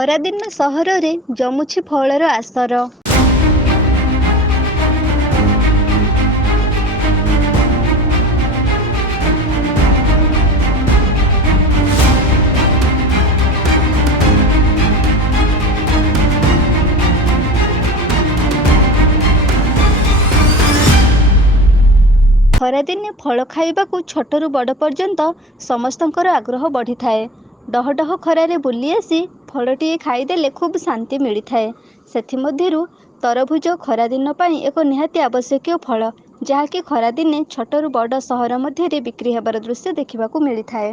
ଖରାଦିନ ସହରରେ ଜମୁଛି ଫଳର ଆସର। ଖରାଦିନେ ଫଳ ଖାଇବାକୁ ଛୋଟରୁ ବଡ଼ ପର୍ଯ୍ୟନ୍ତ ସମସ୍ତଙ୍କର ଆଗ୍ରହ ବଢ଼ିଥାଏ। ଡହ ଡହ ଖରାରେ ବୁଲି ଆସି ଫଳଟିଏ ଖାଇଦେଲେ ଖୁବ୍ ଶାନ୍ତି ମିଳିଥାଏ। ସେଥିମଧ୍ୟରୁ ତରଭୁଜ ଖରାଦିନ ପାଇଁ ଏକ ନିହାତି ଆବଶ୍ୟକୀୟ ଫଳ, ଯାହାକି ଖରାଦିନେ ଛୋଟରୁ ବଡ଼ ସହର ମଧ୍ୟରେ ବିକ୍ରି ହେବାର ଦୃଶ୍ୟ ଦେଖିବାକୁ ମିଳିଥାଏ।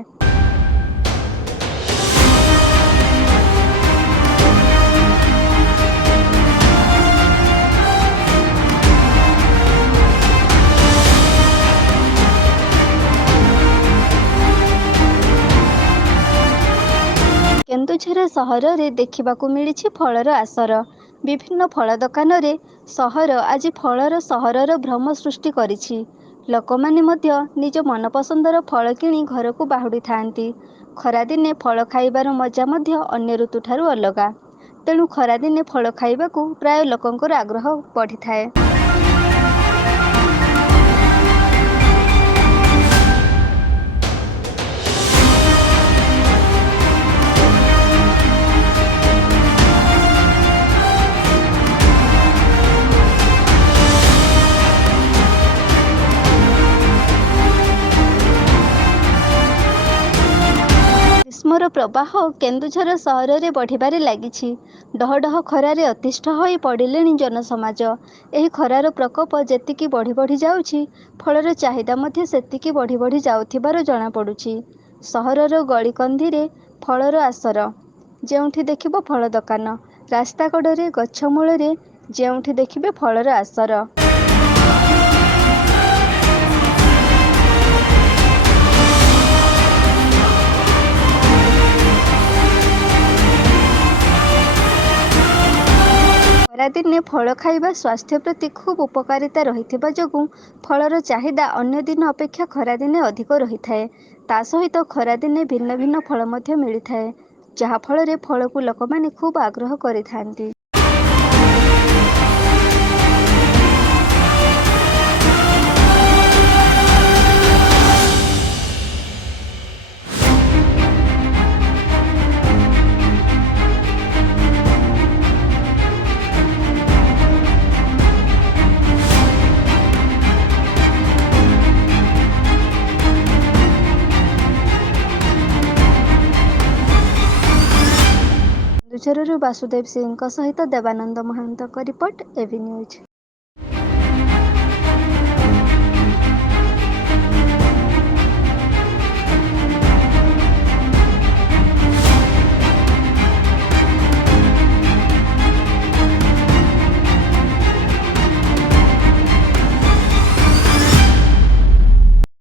କେନ୍ଦୁଝର ସହରରେ ଦେଖିବାକୁ ମିଳିଛି ଫଳର ଆସର। ବିଭିନ୍ନ ଫଳ ଦୋକାନରେ ସହର ଆଜି ଫଳର ସହରର ଭ୍ରମ ସୃଷ୍ଟି କରିଛି। ଲୋକମାନେ ମଧ୍ୟ ନିଜ ମନପସନ୍ଦର ଫଳ କିଣି ଘରକୁ ବାହୁଡ଼ିଥାନ୍ତି। ଖରାଦିନେ ଫଳ ଖାଇବାର ମଜା ମଧ୍ୟ ଅନ୍ୟ ଋତୁଠାରୁ ଅଲଗା। ତେଣୁ ଖରାଦିନେ ଫଳ ଖାଇବାକୁ ପ୍ରାୟ ଲୋକଙ୍କର ଆଗ୍ରହ ବଢ଼ିଥାଏ। ଗ୍ରୀଷ୍ମର ପ୍ରବାହ କେନ୍ଦୁଝର ସହରରେ ବଢ଼ିବାରେ ଲାଗିଛି। ଡହ ଡହ ଖରାରେ ଅତିଷ୍ଠ ହୋଇ ପଡ଼ିଲେଣି ଜନସମାଜ। ଏହି ଖରାର ପ୍ରକୋପ ଯେତିକି ବଢ଼ି ବଢ଼ି ଯାଉଛି, ଫଳର ଚାହିଦା ମଧ୍ୟ ସେତିକି ବଢ଼ି ବଢ଼ି ଯାଉଥିବାର ଜଣାପଡ଼ୁଛି। ସହରର ଗଳିକନ୍ଦିରେ ଫଳର ଆସର। ଯେଉଁଠି ଦେଖିବ ଫଳ ଦୋକାନ, ରାସ୍ତା କଡ଼ରେ, ଗଛ ମୂଳରେ ଯେଉଁଠି ଦେଖିବେ ଫଳର ଆସର। ଖରାଦିନେ ଫଳ ଖାଇବା ସ୍ୱାସ୍ଥ୍ୟ ପ୍ରତି ଖୁବ୍ ଉପକାରିତା ରହିଥିବା ଯୋଗୁଁ ଫଳର ଚାହିଦା ଅନ୍ୟ ଦିନ ଅପେକ୍ଷା ଖରାଦିନେ ଅଧିକ ରହିଥାଏ। ତା ସହିତ ଖରାଦିନେ ଭିନ୍ନ ଭିନ୍ନ ଫଳ ମଧ୍ୟ ମିଳିଥାଏ, ଯାହାଫଳରେ ଫଳକୁ ଲୋକମାନେ ଖୁବ୍ ଆଗ୍ରହ କରିଥାନ୍ତି। କେନ୍ଦୁଝରରୁ ବାସୁଦେବ ସିଂଙ୍କ ସହିତ ଦେବାନନ୍ଦ ମହାନ୍ତଙ୍କ ରିପୋର୍ଟ, ଏଭି ନ୍ୟୁଜ୍।